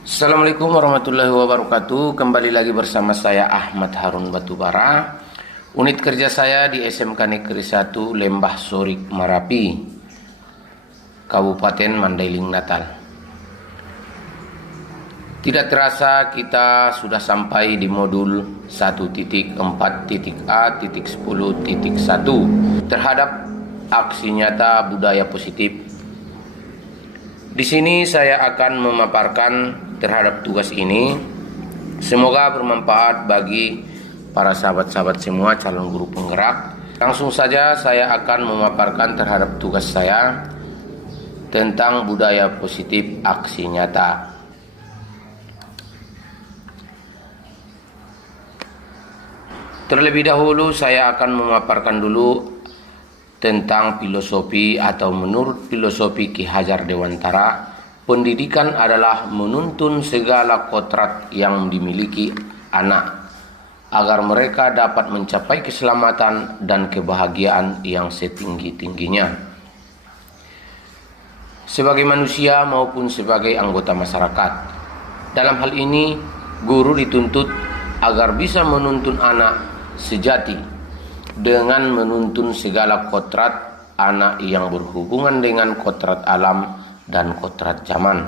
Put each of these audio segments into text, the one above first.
Assalamualaikum warahmatullahi wabarakatuh. Kembali lagi bersama saya Ahmad Harun Batubara. Unit kerja saya di SMK Negeri 1 Lembah Sorik Marapi, Kabupaten Mandailing Natal. Tidak terasa kita sudah sampai di modul 1.4.A.10.1 terhadap aksi nyata budaya positif. Di sini saya akan memaparkan terhadap tugas ini. Semoga bermanfaat bagi para sahabat-sahabat semua calon guru penggerak. Langsung saja saya akan memaparkan terhadap tugas saya tentang budaya positif aksi nyata. Terlebih dahulu saya akan memaparkan dulu tentang filosofi atau menurut filosofi Ki Hajar Dewantara, pendidikan adalah menuntun segala kodrat yang dimiliki anak agar mereka dapat mencapai keselamatan dan kebahagiaan yang setinggi-tingginya sebagai manusia maupun sebagai anggota masyarakat. Dalam hal ini, guru dituntut agar bisa menuntun anak sejati dengan menuntun segala kodrat anak yang berhubungan dengan kodrat alam dan kodrat zaman.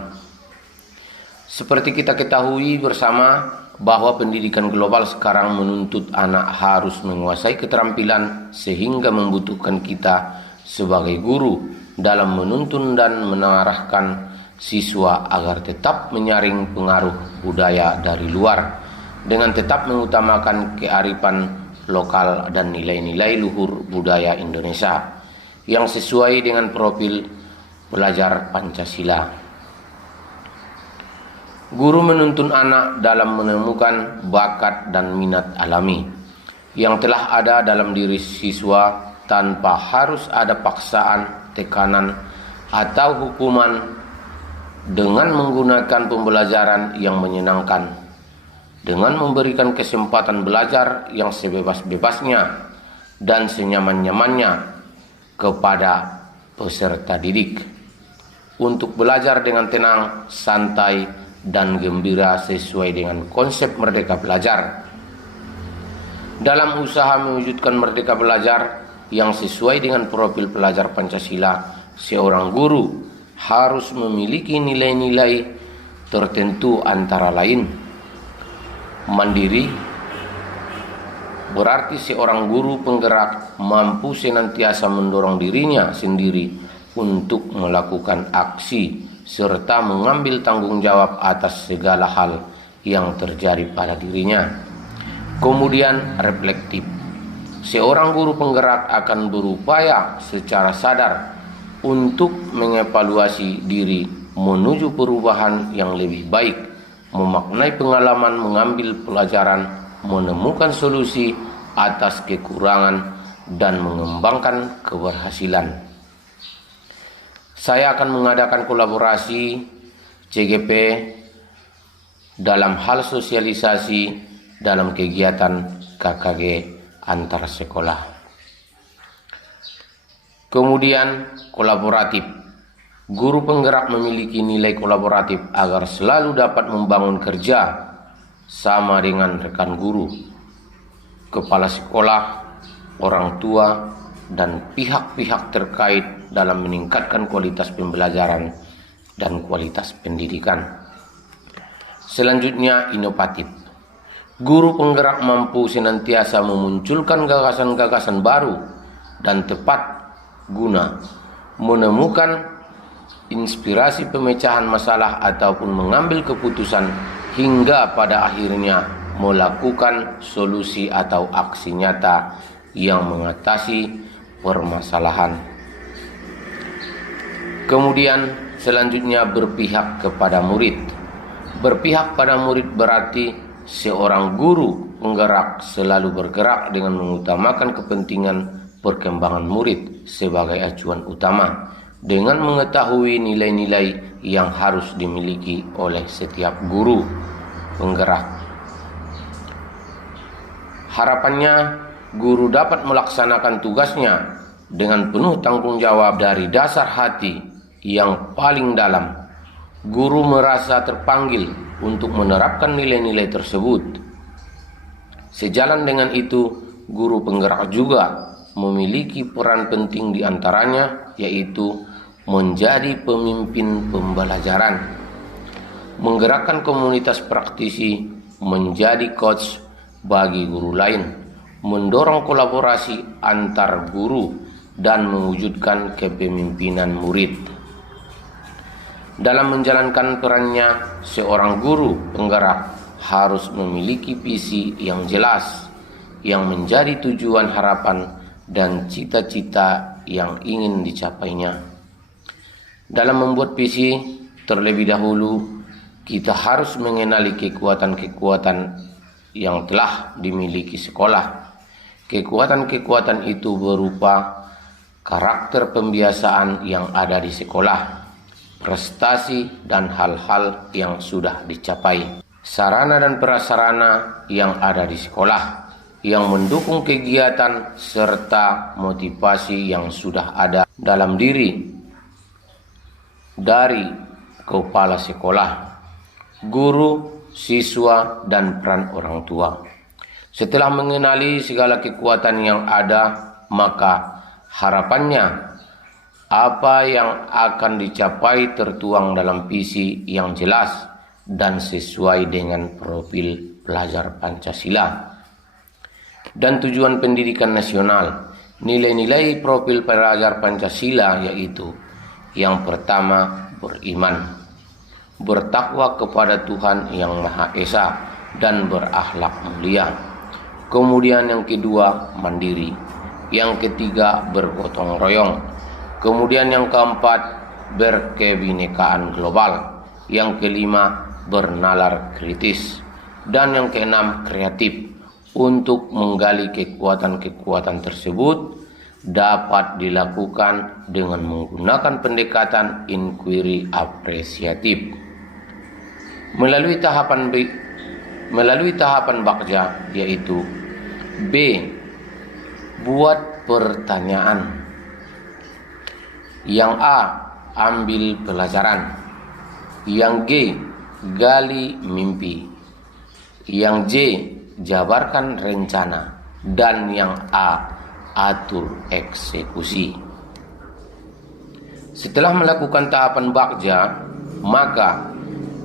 Seperti kita ketahui bersama bahwa pendidikan global sekarang menuntut anak harus menguasai keterampilan sehingga membutuhkan kita sebagai guru dalam menuntun dan mengarahkan siswa agar tetap menyaring pengaruh budaya dari luar dengan tetap mengutamakan kearifan lokal dan nilai-nilai luhur budaya Indonesia yang sesuai dengan profil pelajar Pancasila. Guru menuntun anak dalam menemukan bakat dan minat alami yang telah ada dalam diri siswa tanpa harus ada paksaan, tekanan, atau hukuman, dengan menggunakan pembelajaran yang menyenangkan, dengan memberikan kesempatan belajar yang sebebas-bebasnya dan senyaman-nyamannya kepada peserta didik untuk belajar dengan tenang, santai, dan gembira sesuai dengan konsep merdeka belajar. Dalam usaha mewujudkan merdeka belajar yang sesuai dengan profil pelajar Pancasila, seorang guru harus memiliki nilai-nilai tertentu, antara lain mandiri, berarti seorang guru penggerak mampu senantiasa mendorong dirinya sendiri untuk melakukan aksi serta mengambil tanggung jawab atas segala hal yang terjadi pada dirinya. Kemudian reflektif. Seorang guru penggerak akan berupaya secara sadar untuk mengevaluasi diri menuju perubahan yang lebih baik, memaknai pengalaman, mengambil pelajaran, menemukan solusi atas kekurangan, dan mengembangkan keberhasilan. Saya akan mengadakan kolaborasi CGP dalam hal sosialisasi dalam kegiatan KKG antar sekolah. Kemudian kolaboratif. Guru penggerak memiliki nilai kolaboratif agar selalu dapat membangun kerja sama dengan rekan guru, kepala sekolah, orang tua, dan pihak-pihak terkait dalam meningkatkan kualitas pembelajaran dan kualitas pendidikan. Selanjutnya, inovatif. Guru penggerak mampu senantiasa memunculkan gagasan-gagasan baru dan tepat guna menemukan inspirasi pemecahan masalah ataupun mengambil keputusan hingga pada akhirnya melakukan solusi atau aksi nyata yang mengatasi permasalahan. Kemudian selanjutnya berpihak kepada murid. Berpihak pada murid berarti seorang guru penggerak selalu bergerak dengan mengutamakan kepentingan perkembangan murid sebagai acuan utama, dengan mengetahui nilai-nilai yang harus dimiliki oleh setiap guru penggerak. Harapannya, guru dapat melaksanakan tugasnya dengan penuh tanggung jawab dari dasar hati yang paling dalam. Guru merasa terpanggil untuk menerapkan nilai-nilai tersebut. Sejalan dengan itu, guru penggerak juga memiliki peran penting di antaranya, yaitu menjadi pemimpin pembelajaran, menggerakkan komunitas praktisi, menjadi coach bagi guru lain, mendorong kolaborasi antar guru, dan mewujudkan kepemimpinan murid. Dalam menjalankan perannya, seorang guru penggerak harus memiliki visi yang jelas, yang menjadi tujuan harapan dan cita-cita yang ingin dicapainya. Dalam membuat visi, terlebih dahulu kita harus mengenali kekuatan-kekuatan yang telah dimiliki sekolah. Kekuatan-kekuatan itu berupa karakter pembiasaan yang ada di sekolah, prestasi dan hal-hal yang sudah dicapai, sarana dan prasarana yang ada di sekolah, yang mendukung kegiatan serta motivasi yang sudah ada dalam diri dari kepala sekolah, guru, siswa, dan peran orang tua. Setelah mengenali segala kekuatan yang ada, maka harapannya apa yang akan dicapai tertuang dalam visi yang jelas dan sesuai dengan profil pelajar Pancasila dan tujuan pendidikan nasional. Nilai-nilai profil pelajar Pancasila yaitu: yang pertama, beriman, bertakwa kepada Tuhan Yang Maha Esa, dan berakhlak mulia. Kemudian yang kedua, mandiri. Yang ketiga, bergotong royong. Kemudian yang keempat, berkebinekaan global. Yang kelima, bernalar kritis. Dan yang keenam, kreatif. Untuk menggali kekuatan-kekuatan tersebut dapat dilakukan dengan menggunakan pendekatan inquiry apresiatif. Melalui tahapan Bagja, yaitu B. Buat pertanyaan. Yang A. Ambil pelajaran. Yang G. Gali mimpi. Yang J. Jabarkan rencana. Dan yang A. Atur eksekusi. Setelah melakukan tahapan Bagja, maka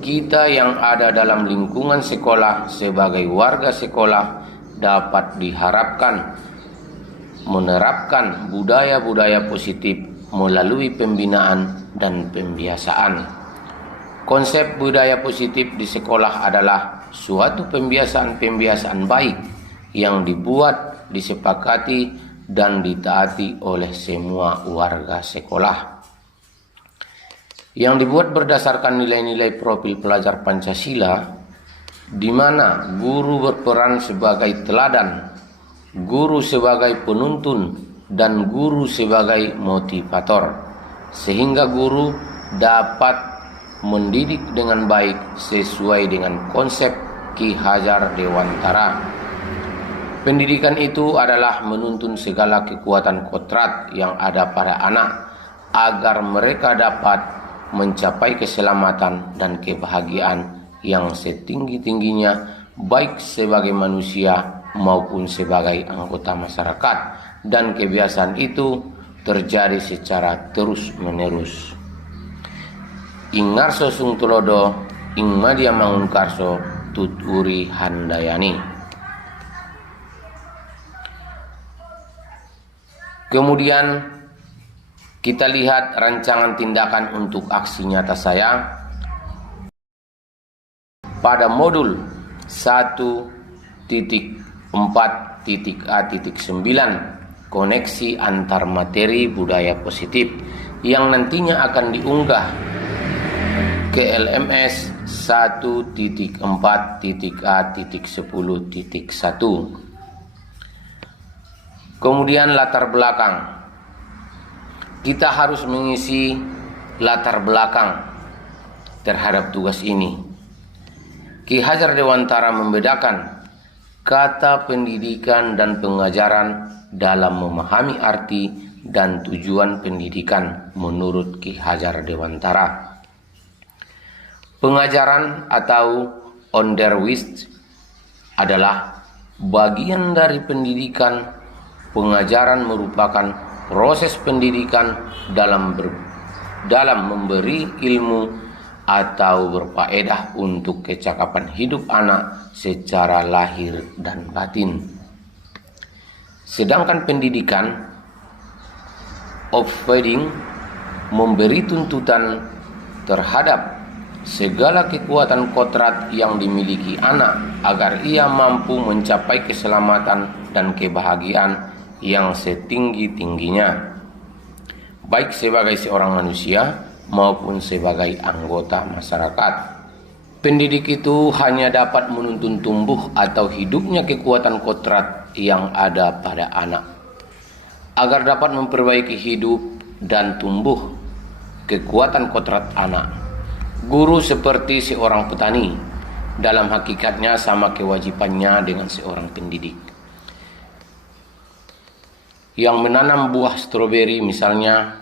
kita yang ada dalam lingkungan sekolah sebagai warga sekolah dapat diharapkan menerapkan budaya-budaya positif melalui pembinaan dan pembiasaan. Konsep budaya positif di sekolah adalah suatu pembiasaan-pembiasaan baik yang dibuat, disepakati, dan ditaati oleh semua warga sekolah, yang dibuat berdasarkan nilai-nilai profil pelajar Pancasila, di mana guru berperan sebagai teladan, guru sebagai penuntun, dan guru sebagai motivator, sehingga guru dapat mendidik dengan baik sesuai dengan konsep Ki Hajar Dewantara. Pendidikan itu adalah menuntun segala kekuatan kodrat yang ada pada anak agar mereka dapat mencapai keselamatan dan kebahagiaan yang setinggi-tingginya, baik sebagai manusia maupun sebagai anggota masyarakat, dan kebiasaan itu terjadi secara terus-menerus. Ing ngarso sung tulodo, ing madya mangun karso, tuturi handayani. Kemudian kita lihat rancangan tindakan untuk aksi nyata saya pada modul 1.4.A.9, koneksi antar materi budaya positif, yang nantinya akan diunggah ke LMS 1.4.A.10.1. Kemudian latar belakang. Kita harus mengisi latar belakang terhadap tugas ini. Ki Hajar Dewantara membedakan kata pendidikan dan pengajaran dalam memahami arti dan tujuan pendidikan menurut Ki Hajar Dewantara. Pengajaran atau onderwijs adalah bagian dari pendidikan. Pengajaran merupakan proses pendidikan dalam memberi ilmu atau berfaedah untuk kecakapan hidup anak secara lahir dan batin. Sedangkan pendidikan opvoeding memberi tuntutan terhadap segala kekuatan kodrat yang dimiliki anak agar ia mampu mencapai keselamatan dan kebahagiaan yang setinggi-tingginya, baik sebagai seorang manusia maupun sebagai anggota masyarakat. Pendidik itu hanya dapat menuntun tumbuh atau hidupnya kekuatan kodrat yang ada pada anak, agar dapat memperbaiki hidup dan tumbuh kekuatan kodrat anak. Guru seperti seorang petani, dalam hakikatnya sama kewajibannya dengan seorang pendidik. Yang menanam buah stroberi misalnya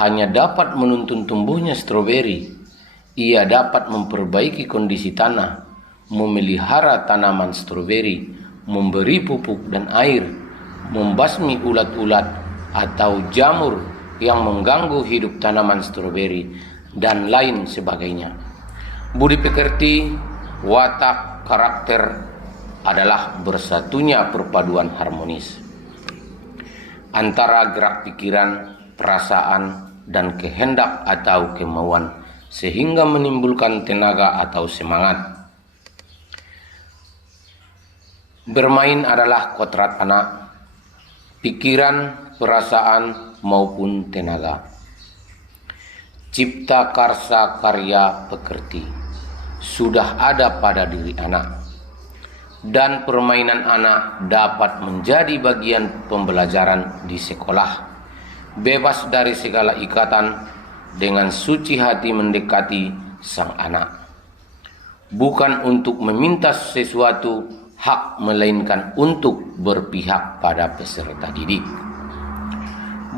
hanya dapat menuntun tumbuhnya stroberi. Ia dapat memperbaiki kondisi tanah, memelihara tanaman stroberi, memberi pupuk dan air, membasmi ulat-ulat atau jamur yang mengganggu hidup tanaman stroberi, dan lain sebagainya. Budi pekerti, watak, karakter adalah bersatunya perpaduan harmonis antara gerak pikiran, perasaan, dan kehendak atau kemauan, sehingga menimbulkan tenaga atau semangat. Bermain adalah kodrat anak, pikiran, perasaan, maupun tenaga. Cipta karsa karya pekerti sudah ada pada diri anak, dan permainan anak dapat menjadi bagian pembelajaran di sekolah, bebas dari segala ikatan, dengan suci hati mendekati sang anak, bukan untuk meminta sesuatu hak, melainkan untuk berpihak pada peserta didik.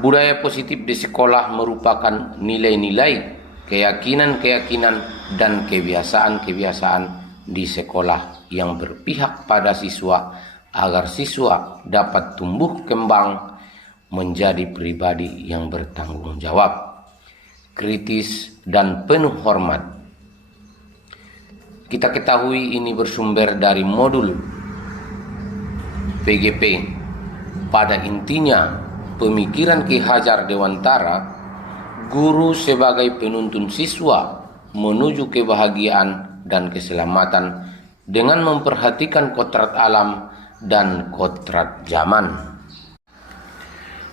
Budaya positif di sekolah merupakan nilai-nilai, keyakinan-keyakinan, dan kebiasaan-kebiasaan di sekolah yang berpihak pada siswa agar siswa dapat tumbuh kembang menjadi pribadi yang bertanggung jawab, kritis, dan penuh hormat. Kita ketahui ini bersumber dari modul PGP. Pada intinya, pemikiran Ki Hajar Dewantara, guru sebagai penuntun siswa menuju kebahagiaan dan keselamatan dengan memperhatikan kodrat alam dan kodrat zaman.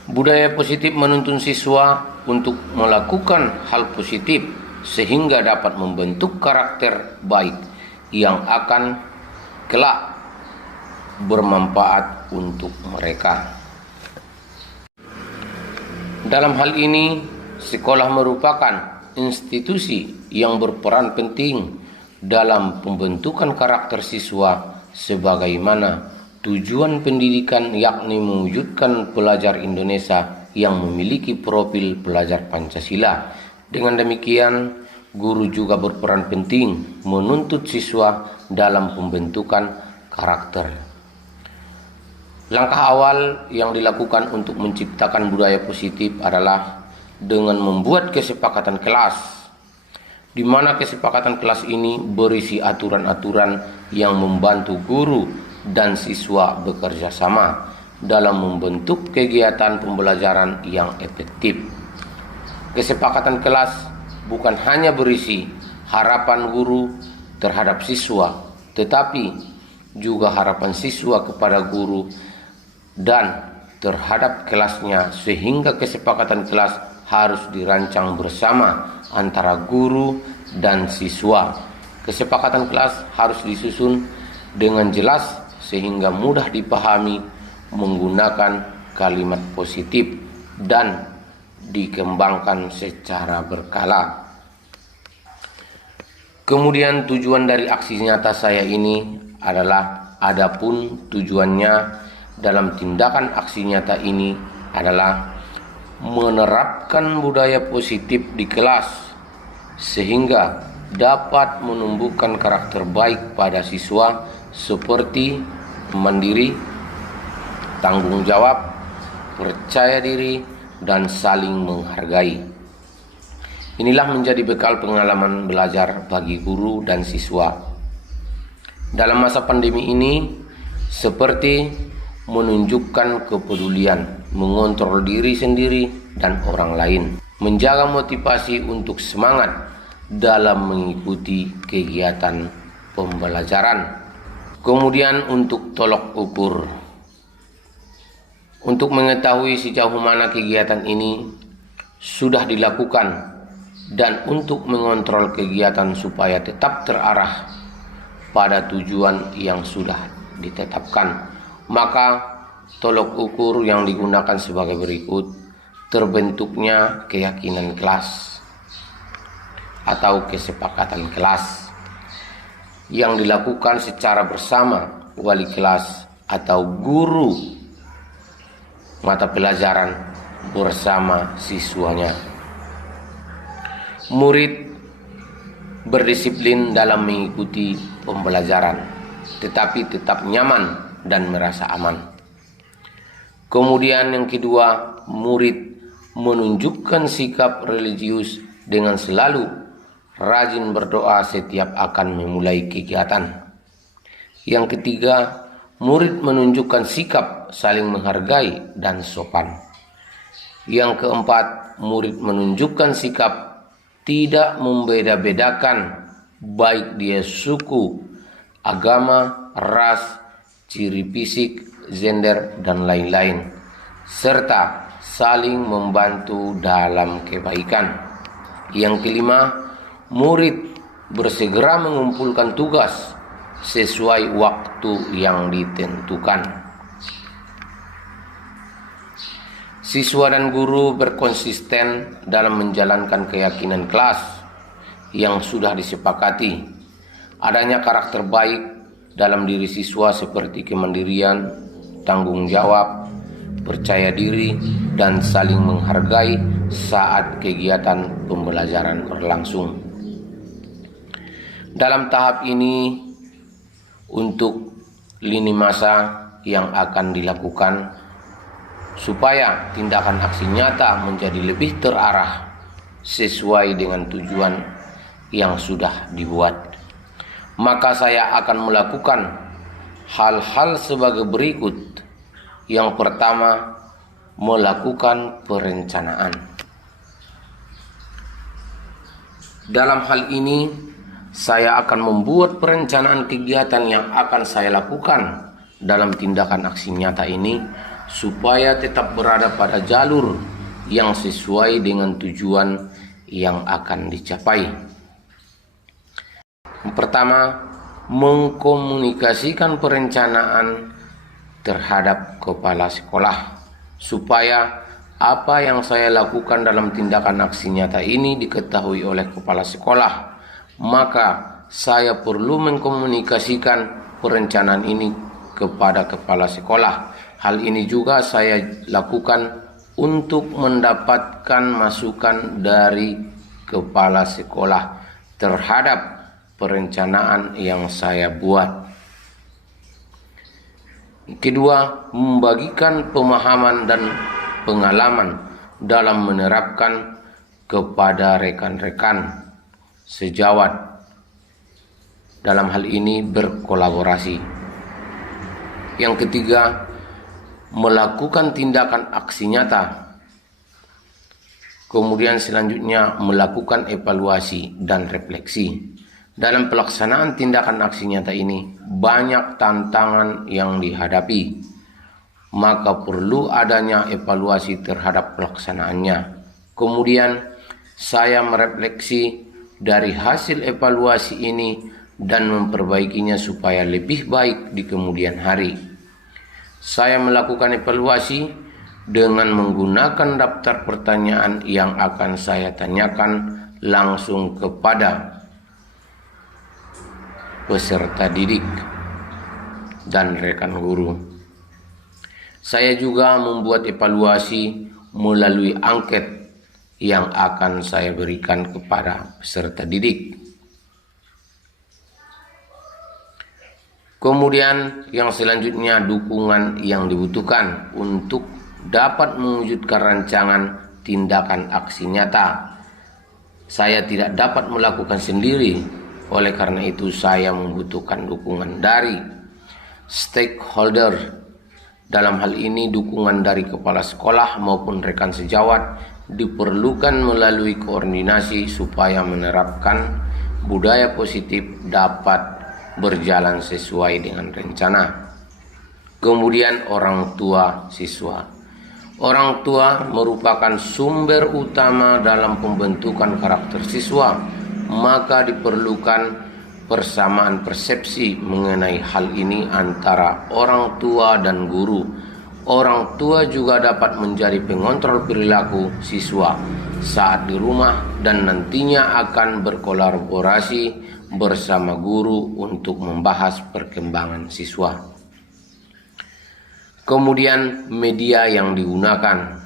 Budaya positif menuntun siswa untuk melakukan hal positif sehingga dapat membentuk karakter baik yang akan kelak bermanfaat untuk mereka. Dalam hal ini, sekolah merupakan institusi yang berperan penting dalam pembentukan karakter siswa, sebagaimana tujuan pendidikan, yakni mewujudkan pelajar Indonesia yang memiliki profil pelajar Pancasila. Dengan demikian, guru juga berperan penting menuntut siswa dalam pembentukan karakter. Langkah awal yang dilakukan untuk menciptakan budaya positif adalah dengan membuat kesepakatan kelas, di mana kesepakatan kelas ini berisi aturan-aturan yang membantu guru dan siswa bekerja sama dalam membentuk kegiatan pembelajaran yang efektif. Kesepakatan kelas bukan hanya berisi harapan guru terhadap siswa, tetapi juga harapan siswa kepada guru dan terhadap kelasnya, sehingga kesepakatan kelas harus dirancang bersama antara guru dan siswa. Kesepakatan kelas harus disusun dengan jelas sehingga mudah dipahami, menggunakan kalimat positif, dan dikembangkan secara berkala. Kemudian tujuan dari aksi nyata saya ini adalah, adapun tujuannya dalam tindakan aksi nyata ini adalah menerapkan budaya positif di kelas, sehingga dapat menumbuhkan karakter baik pada siswa seperti mandiri, tanggung jawab, percaya diri, dan saling menghargai. Inilah menjadi bekal pengalaman belajar bagi guru dan siswa. Dalam masa pandemi ini, seperti menunjukkan kepedulian, mengontrol diri sendiri dan orang lain, menjaga motivasi untuk semangat dalam mengikuti kegiatan pembelajaran. Kemudian untuk tolok ukur. Untuk mengetahui sejauh mana kegiatan ini sudah dilakukan dan untuk mengontrol kegiatan supaya tetap terarah pada tujuan yang sudah ditetapkan, maka tolok ukur yang digunakan sebagai berikut: terbentuknya keyakinan kelas atau kesepakatan kelas yang dilakukan secara bersama wali kelas atau guru mata pelajaran bersama siswanya. Murid berdisiplin dalam mengikuti pembelajaran, tetapi tetap nyaman dan merasa aman. Kemudian yang kedua, murid menunjukkan sikap religius dengan selalu rajin berdoa setiap akan memulai kegiatan. Yang ketiga, murid menunjukkan sikap saling menghargai dan sopan. Yang keempat, murid menunjukkan sikap tidak membeda-bedakan baik dia suku, agama, ras, ciri fisik, gender, dan lain-lain, serta saling membantu dalam kebaikan. Yang kelima, murid bersegera mengumpulkan tugas sesuai waktu yang ditentukan. Siswa dan guru berkonsisten dalam menjalankan keyakinan kelas yang sudah disepakati. Adanya karakter baik dalam diri siswa seperti kemandirian, tanggung jawab, percaya diri, dan saling menghargai saat kegiatan pembelajaran berlangsung. Dalam tahap ini, untuk lini masa yang akan dilakukan supaya tindakan aksi nyata menjadi lebih terarah sesuai dengan tujuan yang sudah dibuat, maka saya akan melakukan hal-hal sebagai berikut. Yang pertama, melakukan perencanaan. Dalam hal ini, saya akan membuat perencanaan kegiatan yang akan saya lakukan dalam tindakan aksi nyata ini supaya tetap berada pada jalur yang sesuai dengan tujuan yang akan dicapai. Yang pertama, mengkomunikasikan perencanaan terhadap kepala sekolah supaya apa yang saya lakukan dalam tindakan aksi nyata ini diketahui oleh kepala sekolah. Maka saya perlu mengkomunikasikan perencanaan ini kepada kepala sekolah. Hal ini juga saya lakukan untuk mendapatkan masukan dari kepala sekolah terhadap perencanaan yang saya buat. Kedua, membagikan pemahaman dan pengalaman dalam menerapkan kepada rekan-rekan sejawat. Dalam hal ini berkolaborasi. Yang ketiga, melakukan tindakan aksi nyata. Kemudian selanjutnya melakukan evaluasi dan refleksi. Dalam pelaksanaan tindakan aksi nyata ini banyak tantangan yang dihadapi, maka perlu adanya evaluasi terhadap pelaksanaannya. Kemudian saya merefleksi dari hasil evaluasi ini dan memperbaikinya supaya lebih baik di kemudian hari. Saya melakukan evaluasi dengan menggunakan daftar pertanyaan yang akan saya tanyakan langsung kepada peserta didik dan rekan guru. Saya juga membuat evaluasi melalui angket yang akan saya berikan kepada peserta didik. Kemudian yang selanjutnya, dukungan yang dibutuhkan untuk dapat mewujudkan rancangan tindakan aksi nyata. Saya tidak dapat melakukan sendiri, oleh karena itu saya membutuhkan dukungan dari stakeholder. Dalam hal ini dukungan dari kepala sekolah maupun rekan sejawat diperlukan melalui koordinasi supaya menerapkan budaya positif dapat berjalan sesuai dengan rencana. Kemudian orang tua siswa. Orang tua merupakan sumber utama dalam pembentukan karakter siswa, maka diperlukan persamaan persepsi mengenai hal ini antara orang tua dan guru. Orang tua juga dapat menjadi pengontrol perilaku siswa saat di rumah dan nantinya akan berkolaborasi bersama guru untuk membahas perkembangan siswa. Kemudian media yang digunakan.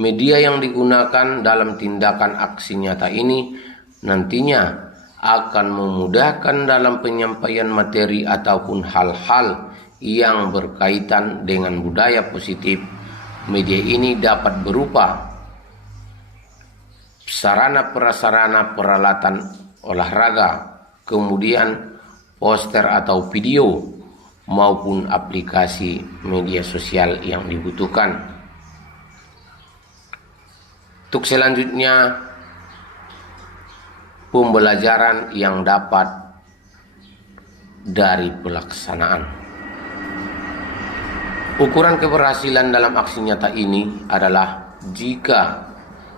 Media yang digunakan dalam tindakan aksi nyata ini nantinya akan memudahkan dalam penyampaian materi ataupun hal-hal yang berkaitan dengan budaya positif. Media ini dapat berupa sarana prasarana peralatan olahraga, kemudian poster atau video maupun aplikasi media sosial yang dibutuhkan. Untuk selanjutnya, pembelajaran yang dapat dari pelaksanaan. Ukuran keberhasilan dalam aksi nyata ini adalah jika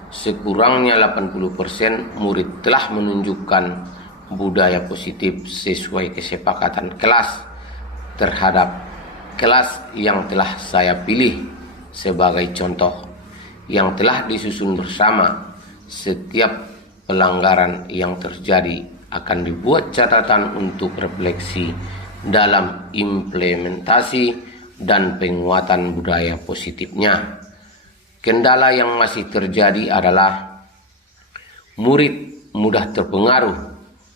sekurangnya 80% murid telah menunjukkan budaya positif sesuai kesepakatan kelas terhadap kelas yang telah saya pilih sebagai contoh, yang telah disusun bersama. Setiap pelanggaran yang terjadi akan dibuat catatan untuk refleksi dalam implementasi dan penguatan budaya positifnya. Kendala yang masih terjadi adalah murid mudah terpengaruh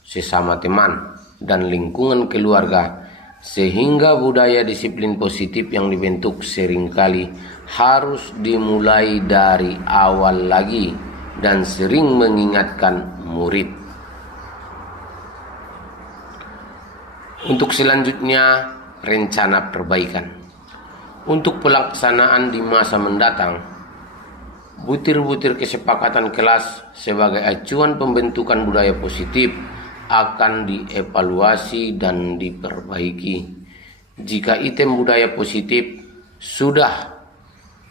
sesama teman dan lingkungan keluarga, sehingga budaya disiplin positif yang dibentuk seringkali harus dimulai dari awal lagi dan sering mengingatkan murid. Untuk selanjutnya, rencana perbaikan. Untuk pelaksanaan di masa mendatang, butir-butir kesepakatan kelas sebagai acuan pembentukan budaya positif akan dievaluasi dan diperbaiki. Jika item budaya positif sudah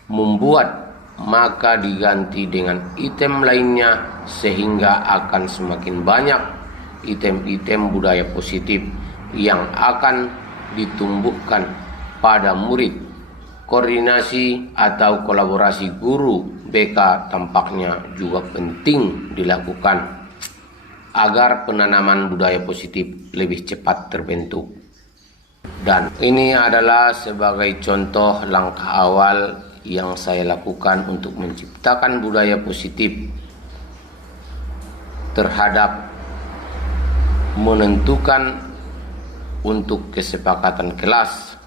membuat, maka diganti dengan item lainnya sehingga akan semakin banyak item-item budaya positif yang akan ditumbuhkan pada murid. Koordinasi atau kolaborasi guru BK tampaknya juga penting dilakukan agar penanaman budaya positif lebih cepat terbentuk. Dan ini adalah sebagai contoh langkah awal yang saya lakukan untuk menciptakan budaya positif terhadap menentukan untuk kesepakatan kelas,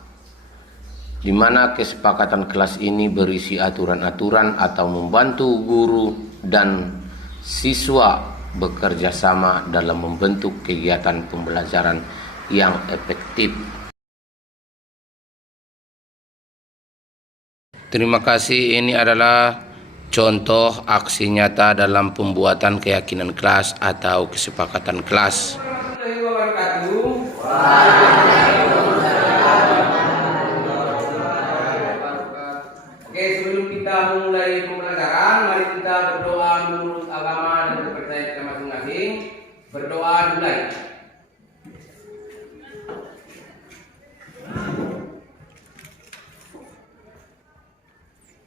di mana kesepakatan kelas ini berisi aturan-aturan atau membantu guru dan siswa bekerja sama dalam membentuk kegiatan pembelajaran yang efektif. Terima kasih. Ini adalah contoh aksi nyata dalam pembuatan keyakinan kelas atau kesepakatan kelas. Oke, sebelum kita memulai pembelajaran, mari kita berdoa menurut agama dan kepercayaan kita masing-masing. Berdoa dimulai.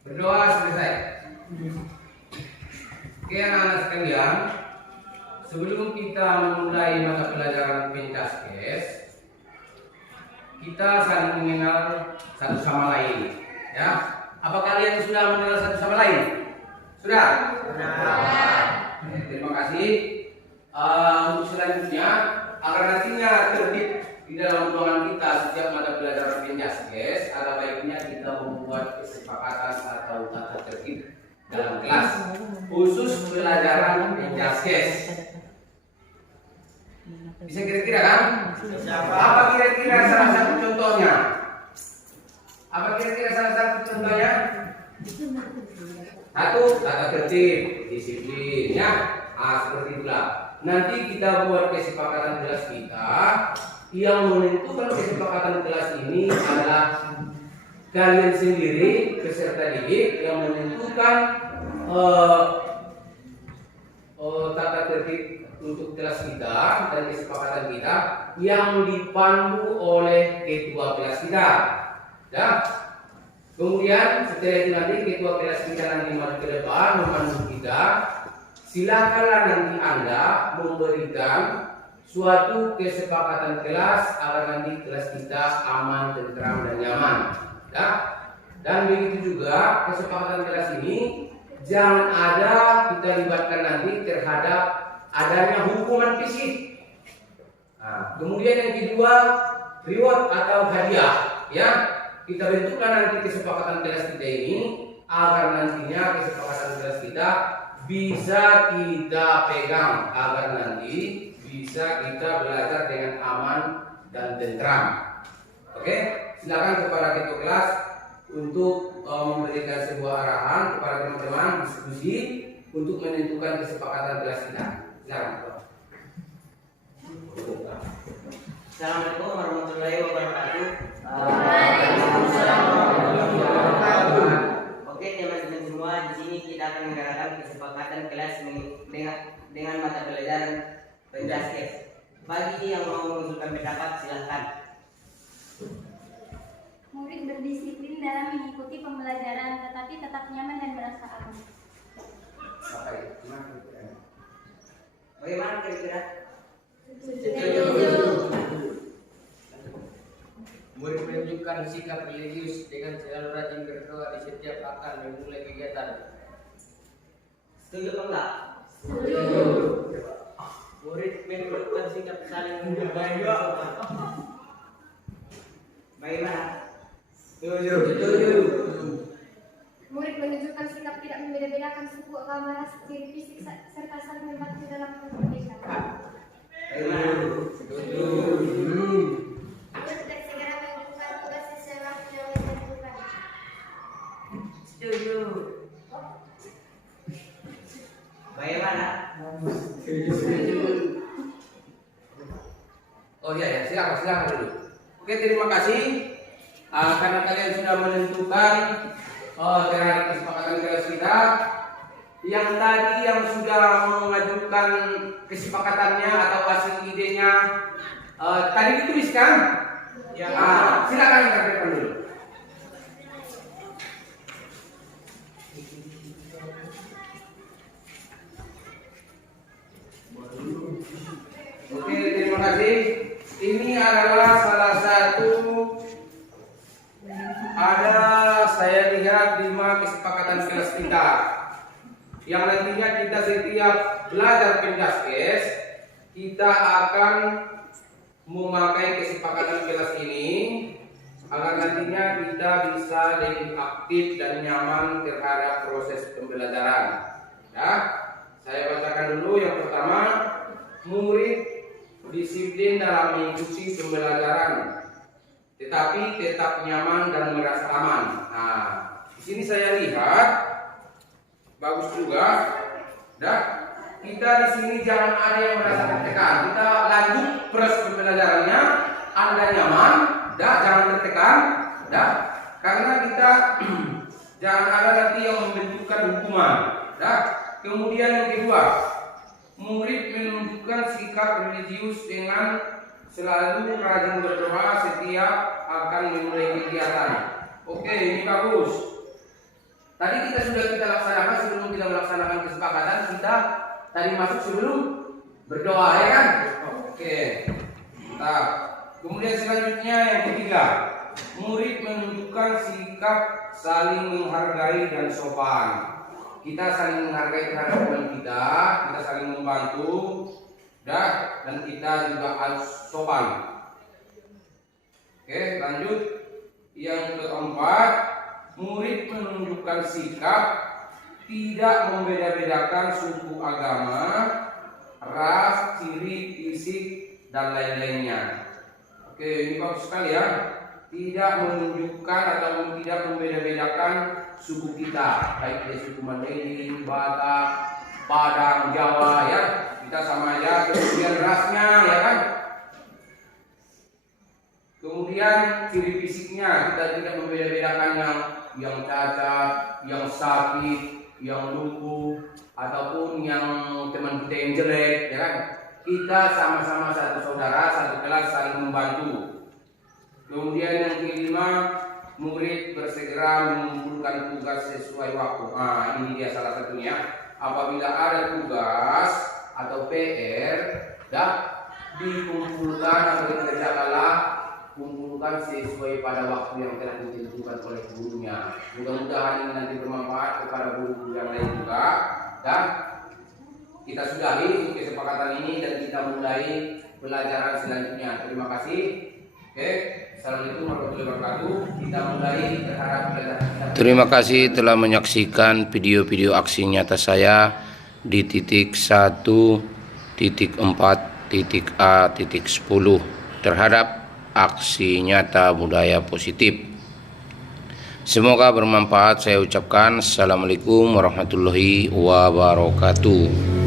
Berdoa selesai. Oke, anak-anak sekalian, sebelum kita memulai mata pelajaran Pencaskes, kita saling mengenal satu sama lain, ya. Apa kalian sudah mengenal satu sama lain? Sudah? Sudah. Terima kasih. Untuk selanjutnya, agar nantinya tertib di dalam ruangan kita dalam kelas, khusus pelajaran Pindaskes. Bisa kira-kira kan? Apa kira-kira salah satu contohnya? Apa kira-kira salah satu contohnya? Satu, tata tertib, disiplin, ya. Seperti itulah. Nanti kita buat kesepakatan kelas kita. Yang menentukan kesepakatan kelas ini adalah kalian sendiri, peserta didik, yang menentukan tata tertib untuk kelas kita dan kesepakatan kita yang dipandu oleh ketua kelas kita. Ya. Kemudian setelah itu nanti ketua kelas kita nanti maju ke depan memandu kita. Silakanlah nanti Anda memberikan suatu kesepakatan kelas agar nanti kelas kita aman, tentram dan nyaman. Ya. Dan begitu juga kesepakatan kelas ini jangan ada kita libatkan nanti terhadap adanya hukuman fisik. Kemudian yang kedua, reward atau hadiah. Ya, kita bentukkan nanti kesepakatan kelas kita ini agar nantinya kesepakatan kelas kita bisa kita pegang agar nanti bisa kita belajar dengan aman dan tentram. Oke, silakan kepada ketua kelas untuk memberikan sebuah arahan kepada teman-teman diskusi untuk menentukan kesepakatan kelas kita. Silakan. Assalamualaikum warahmatullahi wabarakatuh. Oke teman-teman semua, di sini kita akan mengadakan kesepakatan kelas dengan mata pelajaran Pindaskes. Bagi yang mau mengusulkan pendapat silahkan. Murid berdisiplin dalam mengikuti pembelajaran, tetapi tetap nyaman dan merasa aman. Bagaimana kira-kira? Murid menunjukkan sikap religius dengan selalu rajin berdoa di setiap akan memulai kegiatan. Setuju apa enggak? Setuju. Murid menunjukkan sikap saling menghargai. Bagaimana? Setuju. Murid menunjukkan sikap tidak membeda-bedakan suku, agama, ras, ciri fisik, serta saling membantu dalam pendidikan. Bagaimana? Setuju. Murid tidak segera melakukan tugas sesuai waktu yang ditentukan. Setuju. Bagaimana? Oh iya ya, silakan dulu. Oke, terima kasih karena kalian sudah menentukan terhadap kesepakatan kelas kita. Yang tadi yang sudah mengajukan kesepakatannya atau hasil idenya tadi dituliskan? Ya. Silakan interpretkan dulu. Oke, terima kasih. Ini adalah salah satu saya lihat 5 kesepakatan kelas kita yang nantinya kita setiap belajar Pindaskes kita akan memakai kesepakatan kelas ini agar nantinya kita bisa lebih aktif dan nyaman terhadap proses pembelajaran. Ya, saya bacakan dulu. Yang pertama, murid disiplin dalam mengikuti pembelajaran, tetapi tetap nyaman dan merasa aman. Nah, di sini saya lihat bagus juga. Kita di sini jangan ada yang merasa tertekan. Kita lanjut proses pembelajarannya. Anda nyaman, jangan tertekan, karena kita jangan ada nanti yang membentukkan hukuman. Kemudian yang kedua, murid menunjukkan sikap religius dengan selalu rajin berdoa setiap akan memulai kegiatan. Oke, ini bagus. Tadi kita laksanakan sebelum kita melaksanakan kesepakatan, kita tadi masuk sebelum berdoa, ya kan? Oke. Nah, kemudian selanjutnya yang ketiga, murid menunjukkan sikap saling menghargai dan sopan. Kita saling menghargai terhadap teman kita saling membantu, dan kita juga harus sopan. Oke, lanjut. Yang keempat, murid menunjukkan sikap tidak membeda-bedakan suku, agama, ras, ciri fisik, dan lain-lainnya. Oke, ini bagus sekali ya. Tidak menunjukkan atau tidak membeda-bedakan suku kita, baik dari suku Mandailing, Batak, Padang, Jawa ya. Kita sama aja. Kemudian rasnya ya kan. Kemudian ciri fisiknya kita tidak membeda-bedakan yang cacat, yang sakit, yang lumpuh, ataupun yang teman kita yang jelek, ya kan? Kita sama-sama satu saudara, satu kelas, saling membantu. Kemudian yang kelima, murid bersegera mengumpulkan tugas sesuai waktu. Nah, ini dia salah satunya. Apabila ada tugas atau PR, dikumpulkan atau dikerjakanlah, kumpulkan sesuai pada waktu yang telah ditentukan oleh gurunya. Mudah-mudahan ini nanti bermanfaat kepada guru-guru yang lain juga. Dan kita sudahi kesepakatan ini dan kita mulai pelajaran selanjutnya. Terima kasih. Oke, assalamualaikum warahmatullahi wabarakatuh. Kita mulai terhadap pelajaran kita. Terima kasih telah menyaksikan video-video aksi nyata saya di titik 1.4.A.10 terhadap aksi nyata budaya positif. Semoga bermanfaat. Saya ucapkan assalamualaikum warahmatullahi wabarakatuh.